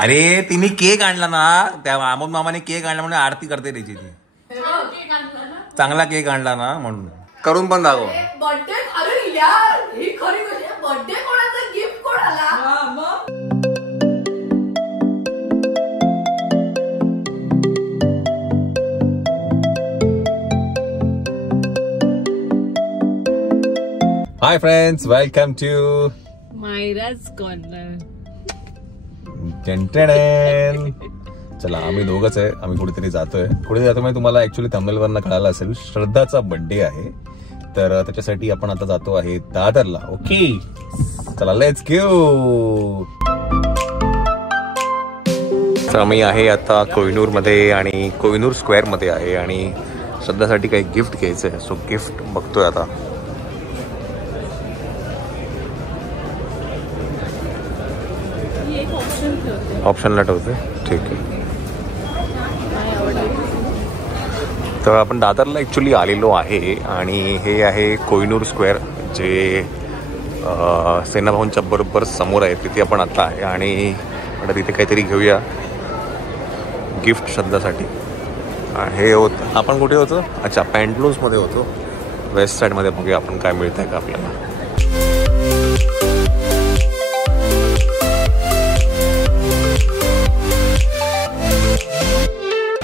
अरे तिने केक आणला ना, त्या आमोद मामाने केक आणला म्हणून आरती करते त्याची ती. चांगला केक आणला ना म्हणून. करून पण दाखव. बर्थडे. अरे यार ही खरी गोष्ट आहे. बर्थडे कोणाचा, गिफ्ट कोणाला? Hi friends, welcome to Mayraj corner. चला आम्ही दोघच आहे, आम्ही कुठेतरी जातोय. कुठे जातो म्हणजे तुम्हाला ऍक्च्युअली थंबनेलवरनं कळालं असेल, श्रद्धाचा बर्थडे आहे. तर त्याच्यासाठी आपण आता जातो आहे दादरला. ओके चला लेट्स गो. तर आम्ही आहे आता कोहिनूर मध्ये आणि कोहिनूर स्क्वेअर मध्ये आहे आणि श्रद्धासाठी काही गिफ्ट घ्यायचं आहे. सो गिफ्ट बघतोय आता. ऑप्शनला ठेवते, ठीक आहे. तर आपण दादरला ॲक्च्युली आलेलो आहे आणि हे आहे कोहिनूर स्क्वेअर, जे सेनाभाऊंच्या बरोबर समोर आहे. तिथे आपण आता आहे आणि आता तिथे काहीतरी घेऊया गिफ्ट श्रद्धासाठी. हे होतं, आपण कुठे होतो? अच्छा, पॅन्टलून्समध्ये होतो, वेस्ट साईडमध्ये. बघूया आपण काय मिळत आहे का आपल्याला.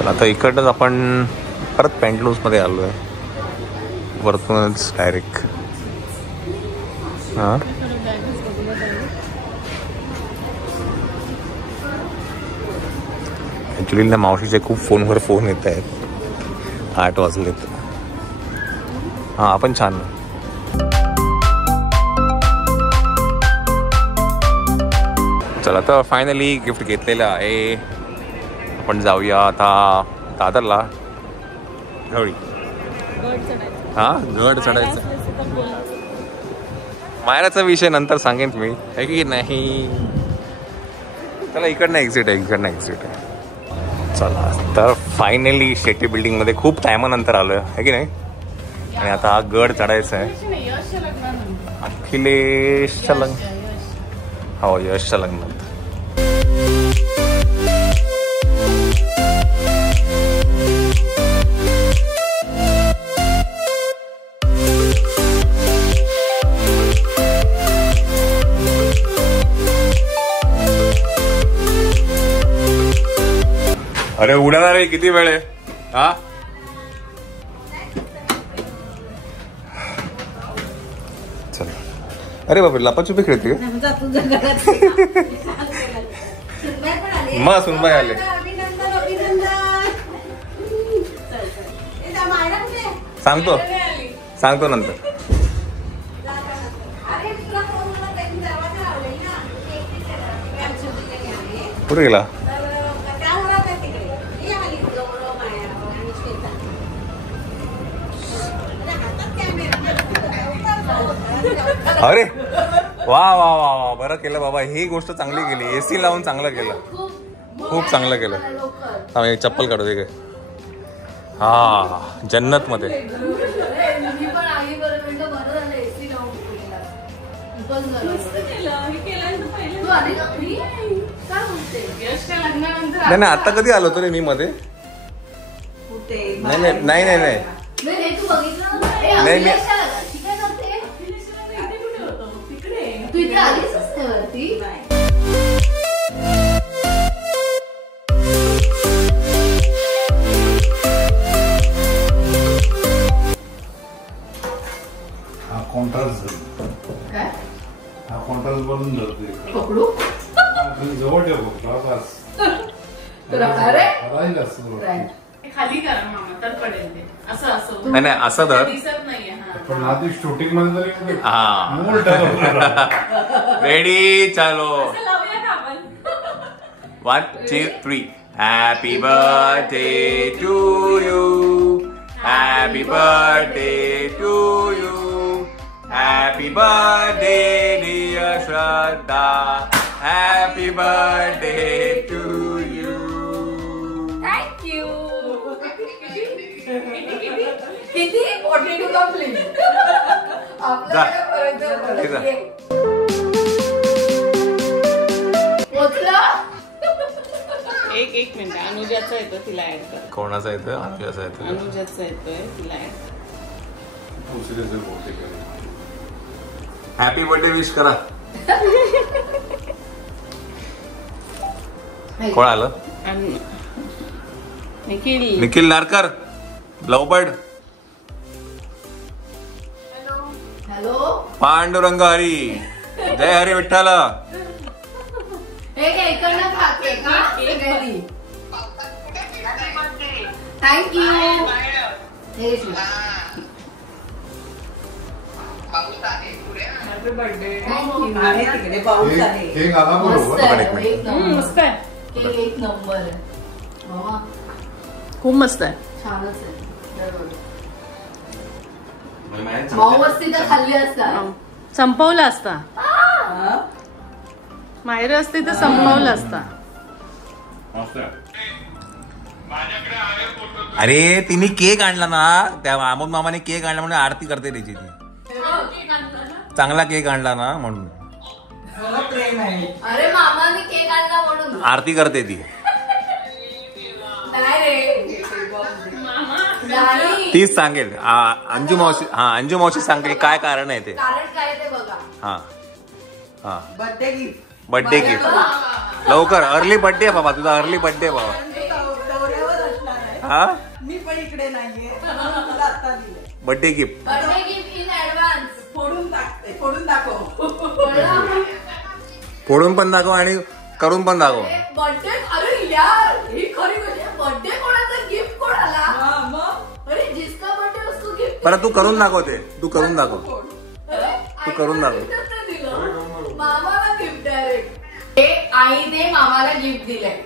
आता इकडनंच आपण परत पॅन्टलून्समध्ये आलो आहे, वरतूनच डायरेक्ट. हां ॲक्च्युली ना मावशीचे खूप फोनवर फोन येत आहेत. 8 वाजलेत. हां आपण छान. चला तर फायनली गिफ्ट घेतलेलं आहे. आपण जाऊया आता दादरला. गवळी हा गड चढायचं. मायराचा विषय नंतर सांगेन मी, आहे की नाही. चला इकडनं एक्झिट आहे, इकडनं एक्झिट आहे. चला तर फायनली शेट्टी बिल्डिंगमध्ये खूप टायमानंतर आलोय, आहे की नाही. आणि आता हा गड चढायचा आहे. अखिलेशच्या लग्न, हो यशच्या लग्नात. अरे उडणार आहे, किती वेळ आहे. हा चल. अरे बाबा लपाछुपी खेळते. मग सुनबाई आले. सांगतो नंतर. कुठे गेला? अरे वा वा वा वा, बरं केलं बाबा, ही गोष्ट चांगली केली. एसी लावून चांगलं केलं, खूप चांगलं केलं. चप्पल काढू दे. हा जन्नत मध्ये. नाही नाही, आता कधी आलो रे मी मध्ये. नाही नाही नाही नाही नाही नाही. तू इथे आलीच असते वरती. हा कॉन्ट्रास्ट काय? हा कॉन्ट्रास्ट बनून जातो. पकडू जवळ ठेव प्रवास. खाली करा मामा, तर पडेल ते. असं असं नाही नाही असं तर दिसत नाहीये. पण आधी शूटिंग मध्ये तरी हा रेडी चालो. 1 2 3. Happy birthday to you, happy birthday to you, happy birthday dear Shraddha, happy birthday to you. Thank you. किती 42 कंप्लीट. आपल्याला एक मिनिट, अनुजाचा येतो, तिला ऍड कर. कोणाचा येतोय? अनुजाचा येतोय. अनुजाचा येतोय, तिला ऍड. हॅपी बर्थडे विश करा. कोण आलं? निखिल. निखिल नारकर, लव बर्ड. हॅलो. पांडुरंग हरी, जय हरी विठ्ठल. हे काय इकडनं खाते का सगळ्यांनी? थँक्यू. Happy birthday. केक आला बरोबर. मस्त आहे. केक एक नंबर आहे मामा. खूप मस्त आहे. छानच आहे. माऊ असती तर खाल्ली असता. संपवला असता. माहेर असते तर संपवला असता. अरे तिने केक आणला ना, त्या आमोद मामाने केक आणला म्हणून आरती करते त्याची. ती चांगला केक आणला ना म्हणून अरे मामाने केक आणला म्हणून आरती करते ती. नाही रे. नाही. तीच सांगेल. अंजू मावशी. हा, अंजू मावशी सांगेल काय कारण आहे ते. कारण काय ते बघा. हा हा, बर्थडे गिफ्ट. Birthday gift. लवकर अर्ली बर्थडे आहे बाबा तुझा. अर्ली बर्थडे बाबा. दौऱ्यावर असणार आहे. हा, मी पण इकडे नाहीये. म्हणून तुला आता दिले. Birthday gift. Birthday gift in advance. फोडून टाकते. फोडून दाखव. फोडून पण दाखव आणि करून पण दाखव. बर्थडे. अरे यार ही खरी गोष्ट आहे. बर्थडे कोणाचा गिफ्ट कोणाला? हा, मग अरे जिसका बर्थडे उसको गिफ्ट. परत तू करून दाखवते. तू करून दाखव. फोड. तू करून दाखव. मामाला गिफ्ट डायरेक्ट. हे आईने मामाला गिफ्ट दिलंय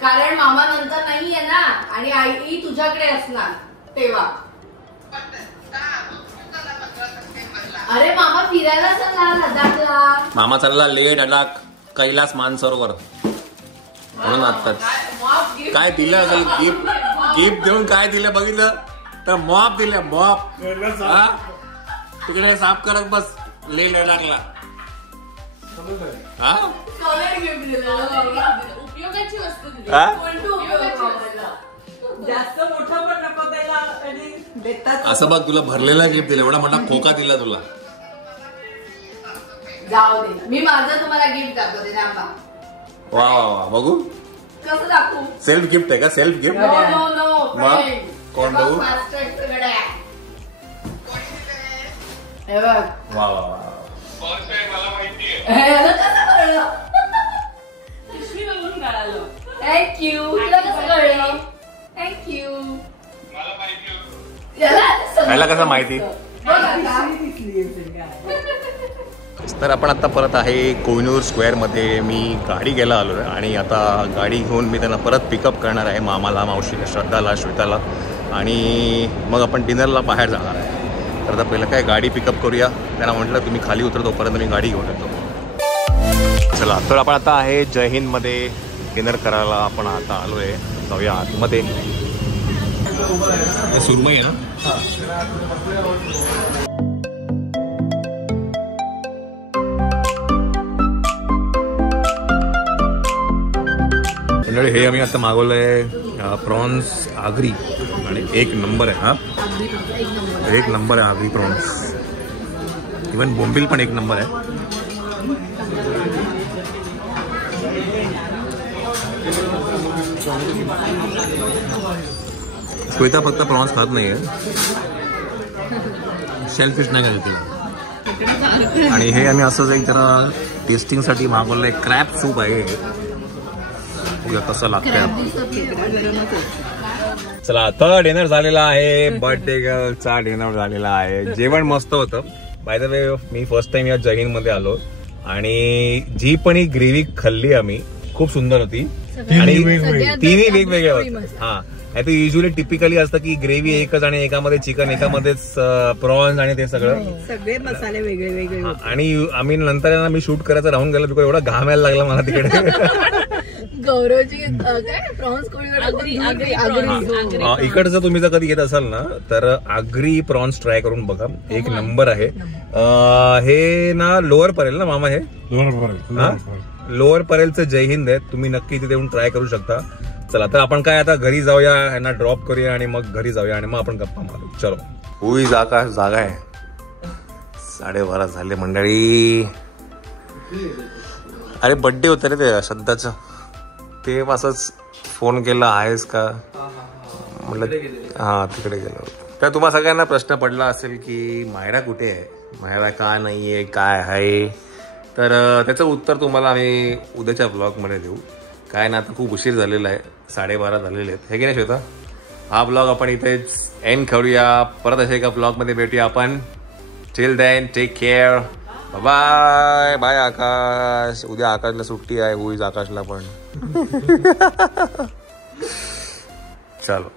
कारण मामा नंतर नाहीये ना आणि आई तुझ्याकडे असणार तेव्हा. अरे मामा फिरायला चालला लडाखला. मामा चालला लेह लडाख कैलास मानसरोवर म्हणून आत्ताच. काय दिलं असेल गिफ्ट? गिफ्ट देऊन काय दिलं बघितलं तर मॉप दिलं. मॉप. तिकडे साफ करत बस लेह लडाखला. हा, गिफ्ट दिलं. उपयोगाची वस्तू दिली. हा? जास्त मोठं पण नको द्यायला आणि देतात. असं बघ तुला भरलेला गिफ्ट दिला. एवढा मोठा खोका दिला तुला. जाऊ दे. मी माझं तुम्हाला गिफ्ट दाखवते थांबा. वा वा वा, बघू. कसं दाखवू? सेल्फ गिफ्ट आहे का? Self gift. No no. मग? कोण बघू? हे बघ. वा वा वा. ह्याला कसं कळलं? पिशवी बघून कळालं. थँक्यू. तुला कसं कळलं? थँक्यू. याला कसं माहिती? बघ आता. दिसली असेल काय. तर आपण आता परत आहे कोहिनूर स्क्वेअरमध्ये. मी गाडी घ्यायला आलो आहे आणि आता गाडी घेऊन मी त्यांना परत पिकअप करणार आहे. मामाला, मावशीला, श्रद्धाला, श्वेताला आणि मग आपण डिनरला बाहेर जाणार आहे. तर आता पहिलं काय गाडी पिकअप करूया. त्यांना म्हटलं तुम्ही खाली उतर तोपर्यंत मी गाडी घेऊन येतो. चला, तर आपण आता आहे जय हिंदमध्ये डिनर करायला आपण आता आलो आहे. जाऊया आतमध्ये. सुरमई आहे ना? हे आम्ही आता मागवलंय प्रॉन्स आगरी आणि एक नंबर आहे. हा, एक नंबर आहे आगरी प्रॉन्स. इवन बोंबील पण एक नंबर आहे. श्वेता फक्त प्रॉन्स खात नाहीये. शेलफिश नाही खात तिला. आणि हे आम्ही असंच एक जरा टेस्टिंगसाठी मागवलंय. क्रॅब सूप आहे. कसं लागतंय. चला, आता डिनर झालेला आहे. बर्थडे गर्लचा डिनर झालेला आहे. जेवण मस्त होतं. By the way, me first time या जय हिंदमध्ये आलो आणि जी पण ही ग्रेव्ही खाल्ली आम्ही खूप सुंदर होती. आणि तिन्ही वेगवेगळ्या होत्या. हा, ते युजली टिपिकली असतं की ग्रेव्ही एकच आणि एकामध्ये चिकन, एकामध्येच प्रॉन्स आणि ते सगळे मसाले वेगळे वेगळे. आणि आम्ही नंतर मी शूट करायचं राहून गेलो बिकॉज एवढा घाम यायला लागला मला तिकडे. गौरवची काय प्रॉन्स इकडचं तुम्ही जर कधी येत असाल ना तर आगरी प्रॉन्स ट्राय करून बघा. एक नंबर आहे. हे ना लोअर परेल ना मामा? हे लोअर परेलचं जय हिंद आहे, तुम्ही नक्की तिथे येऊन ट्राय करू शकता. चला तर आपण काय आता घरी जाऊया, ह्यांना ड्रॉप करूया आणि मग घरी जाऊया आणि मग आपण गप्पा मारू. चलो. हुई जागा जागा आहे. 12:30 झाले मंडळी. अरे बड्डे होतं रे ते श्रद्धाचं, ते असंच फोन केला आहेस का म्हटलं. हा तिकडे गेलो. तर तुम्हाला सगळ्यांना प्रश्न पडला असेल की मायरा कुठे आहे, मायरा का नाही आहे, काय आहे. तर त्याचं उत्तर तुम्हाला आम्ही उद्याच्या ब्लॉगमध्ये देऊ. काय ना आता खूप उशीर झालेला आहे, 12:30 झालेले आहेत, हे की नाही श्वेता. हा ब्लॉग आपण इथेच एंड करूया. परत अशा एका ब्लॉगमध्ये भेटूया आपण. Till then take care, bye bye. Akash, उद्या आकाशला सुट्टी आहे, होईज आकाशला पण. चलो.